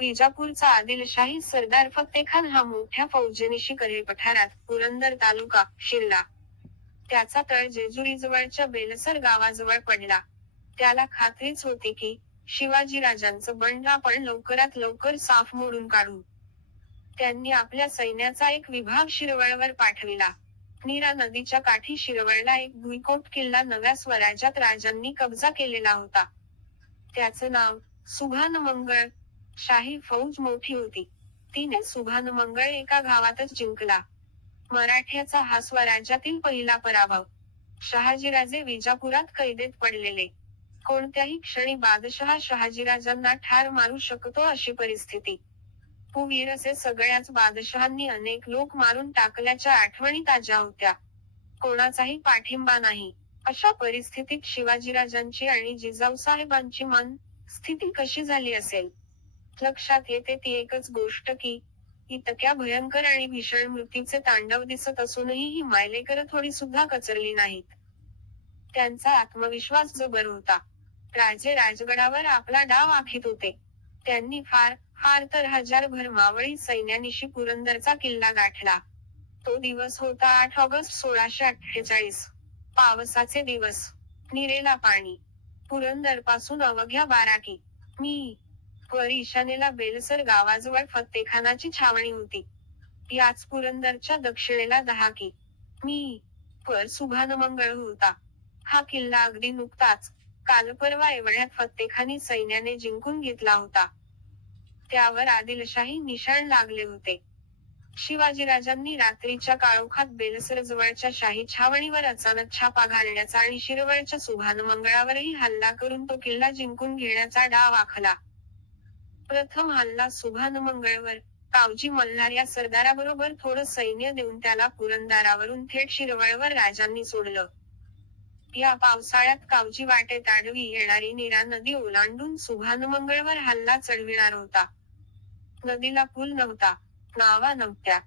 विजापूरचा आदिलशाही सरदार फत्तेखान हा मोठ्या फौजनिशी करे पठारात पुरंदर तालुका शिरला त्याचा तळ जेजुरीजवळच्या बेलसर गावाजवळ पडला. त्याला खात्रीच होती की शिवाजीराजांचं बंड आपण लवकरात लवकर साफ मोडून काढू. त्यांनी आपल्या सैन्याचा एक विभाग शिरवळवर पाठविला. नीरा नदीच्या काठी शिरवळला एक भुईकोट किल्ला नव्या स्वराज्यात राजांनी कब्जा केलेला होता. त्याचं नाव सुभान मंगळ शाही फौज मोठी होती. तिने सुभान मंगळ एका गावातच जिंकला. मराठ्याचा हा स्वराज्यातील पहिला पराभव. शहाजीराजे विजापुरात कैदेत पडलेले. कोणत्याही क्षणी बादशहा शहाजीराजांना ठार मारू शकतो अशी परिस्थिती. पुवीर असे सगळ्याच बादशहांनी अनेक लोक मारून टाकल्याच्या आठवणी ताज्या होत्या. कोणाचाही पाठिंबा नाही. अशा परिस्थितीत शिवाजीराजांची आणि जिजाऊसाहेबांची मन स्थिती कशी झाली असेल? लक्षात येते ती एकच गोष्ट की इतक्या भयंकर आणि भीषण मृत्यूचे तांडव दिसत असूनही ही मायलेकर थोडी सुद्धा कचरली नाहीत. त्यांचा आत्मविश्वास जबर होता. राजे राजगडावर आपला डाव आखित होते. त्यांनी फार फार तर हजारभर मावळी सैन्यानिशी पुरंदरचा किल्ला गाठला. तो दिवस होता आठ ऑगस्ट सोळाशे अठ्ठेचाळीस. पावसाचे दिवस. निरेला पाणी. पुरंदरपासून अवघ्या बारा की मी वर ईशानेला बेलसर गावाजवळ फत्तेखानाची छावणी होती. याच पुरंदरच्या दक्षिणेला दहा की मी वर सुभान मंगळ होता. हा किल्ला अगदी नुकताच काल परवा एवढ्यात फत्तेखानी सैन्याने जिंकून घेतला होता. त्यावर आदिलशाही निशाण लागले होते. शिवाजीराजांनी रात्रीच्या काळोखात बेलसर जवळच्या शाही छावणीवर अचानक छापा घालण्याचा आणि शिरवळच्या सुभान मंगळावरही हल्ला करून तो किल्ला जिंकून घेण्याचा डाव आखला. प्रथम हल्ला सुभान मंगळवर. कावजी मल्हार या सरदाराबरोबर थोडं सैन्य देऊन त्याला पुरंदारावरून थेट शिरवळवर राजांनी सोडलं. या पावसाळ्यात कावजी वाटेत आडवी येणारी नीरा नदी ओलांडून सुभान मंगळवर हल्ला चढविणार होता. नदीला पूल नव्हता नावा नव्हत्या.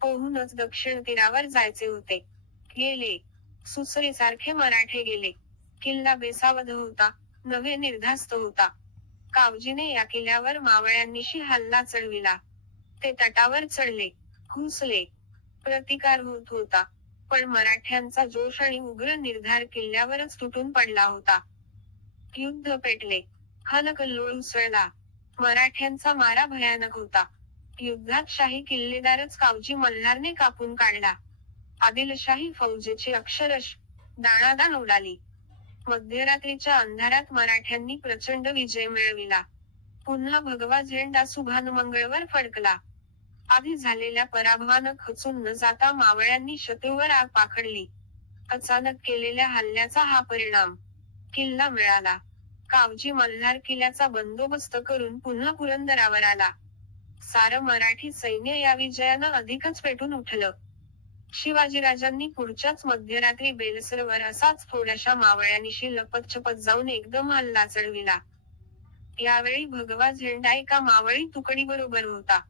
पोहूनच दक्षिण तीरावर जायचे होते. गेले. सुसरीसारखे मराठे गेले. किल्ला बेसावध होता. नवे निर्धास्त होता. कावजीने या किल्ल्यावर मावळ्यांनीशी हल्ला चढविला. ते तटावर चढले घुसले. प्रतिकार होत होता पण मराठ्यांचा जोश आणि उग्र निर्धार किल्ल्यावरच तुटून पडला होता. युद्ध पेटले हलकल्लोळ उसळला. मराठ्यांचा मारा भयानक होता. युद्धात शाही किल्लेदारच कावजी मल्हारने कापून काढला. आदिलशाही फौजेची अक्षरश दाणादाण उडाली. मध्यरात्रीच्या अंधारात मराठ्यांनी प्रचंड विजय मिळविला. पुन्हा भगवा झेंडा सुभान मंगळवर फडकला. आधी झालेल्या पराभवानं खचून न जाता मावळ्यांनी शत्रूवर आग पाखडली. अचानक केलेल्या हल्ल्याचा हा परिणाम. किल्ला मिळाला. कावजी मल्हार किल्ल्याचा बंदोबस्त करून पुन्हा पुरंदरावर आला. सारं मराठी सैन्य या विजयानं अधिकच पेटून उठलं. शिवाजीराजांनी पुढच्याच मध्यरात्री बेलसरवर असाच थोड्याशा मावळ्यानिशी लपतछपत जाऊन एकदम हल्ला चढविला. यावेळी भगवा झेंडा एका मावळी तुकडी बरोबर होता.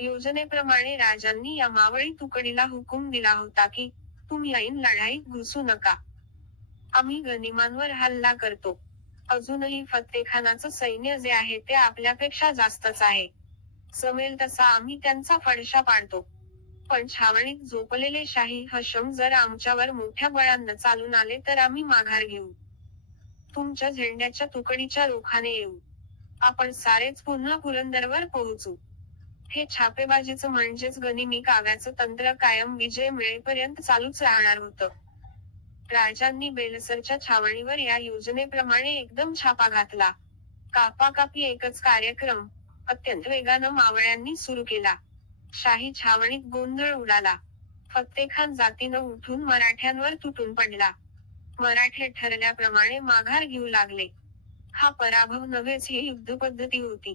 योजनेप्रमाणे राजांनी या मावळी तुकडीला हुकूम दिला होता की तुम्ही ऐन लढाईत घुसू नका. आम्ही गनिमांवर हल्ला करतो. अजूनही फत्तेखानाचं सैन्य जे आहे ते आपल्यापेक्षा जास्तच आहे. जमेल तसा आम्ही त्यांचा फडशा पाडतो. पण छावणीत झोपलेले शाही हशम जर आमच्यावर मोठ्या बळांना चालून आले तर आम्ही माघार घेऊ. तुमच्या झेंड्याच्या तुकडीच्या रोखाने येऊ. आपण सारेच पुन्हा पुरंदरवर पोहोचू. हे छापेबाजीचं म्हणजेच गनिमी काव्याचं तंत्र कायम विजय मिळेपर्यंत चालूच राहणार होतं. राजांनी बेलसरच्या छावणीवर या योजनेप्रमाणे एकदम छापा घातला. कापाकापी एकच कार्यक्रम अत्यंत वेगानं मावळ्यांनी सुरू केला. शाही छावणीत गोंधळ उडाला. फत्तेखान जातीनं उठून मराठ्यांवर तुटून पडला. मराठे ठरल्याप्रमाणे माघार घेऊ लागले. हा पराभव नव्हेच ही युद्ध पद्धती होती.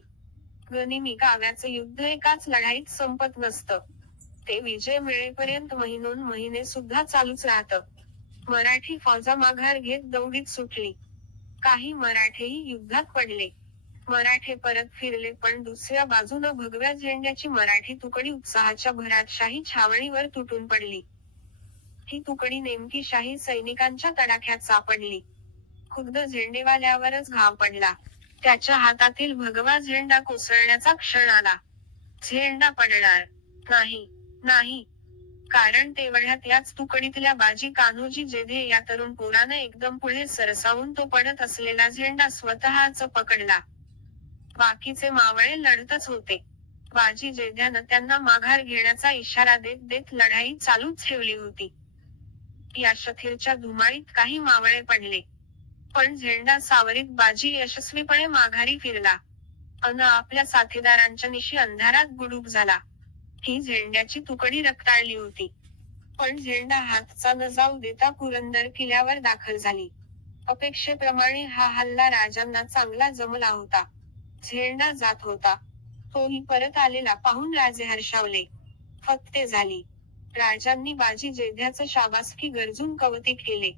गनिमी काव्याचं युद्ध एकाच लढाईत संपत नसतं. ते विजय मिळेपर्यंत महिनोन महिने सुद्धा चालूच राहतं. मराठी फौजा माघार घेत दौडीत सुटली. काही मराठेही युद्धात पडले. मराठे परत फिरले पण दुसऱ्या बाजूनं भगव्या झेंड्याची मराठी तुकडी उत्साहाच्या भरात शाही छावणीवर तुटून पडली. ही तुकडी नेमकी शाही सैनिकांच्या तडाख्यात सापडली. खुद्द झेंडेवाल्यावरच घाव पडला. त्याच्या हातातील भगवा झेंडा कोसळण्याचा क्षण आला. झेंडा पडणार. नाही नाही. कारण तेवढ्यात याच तुकडीतल्या बाजी कान्होजी जेधे या तरुण पोरानं एकदम पुढे सरसावून तो पडत असलेला झेंडा स्वतःच पकडला. बाकीचे मावळे लढतच होते. बाजी जेद्यानं त्यांना माघार घेण्याचा इशारा देत देत लढाई चालूच ठेवली होती. या शथीरच्या धुमाळीत काही मावळे पडले. पण झेंडा सावरीत बाजी यशस्वीपणे माघारी फिरला. अन आपल्या साथीदारांच्या निशी अंधारात गुडूप झाला. ही झेंड्याची तुकडी रक्ताळली होती. पण झेंडा हातचा न जाऊ देता पुरंदर किल्ल्यावर दाखल झाली. अपेक्षेप्रमाणे हा हल्ला राजांना चांगला जमला होता. झेलला जात होता. तोही परत आलेला पाहून राजे हर्षावले. फत्ते झाली. राजांनी बाजी जेध्याचं शाबासकी गरजून कवतिक केले.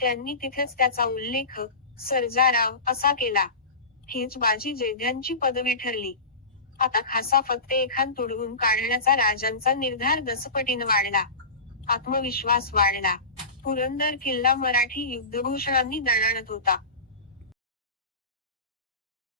त्यांनी तिथेच त्याचा उल्लेख सर्जाराव असा केला. हीच बाजी जेध्यांची पदवी ठरली. आता खासा फक्त एखाद तुडवून काढण्याचा राजांचा निर्धार दसपटीनं वाढला. आत्मविश्वास वाढला. पुरंदर किल्ला मराठी युद्धघोषणांनी दणाणत होता.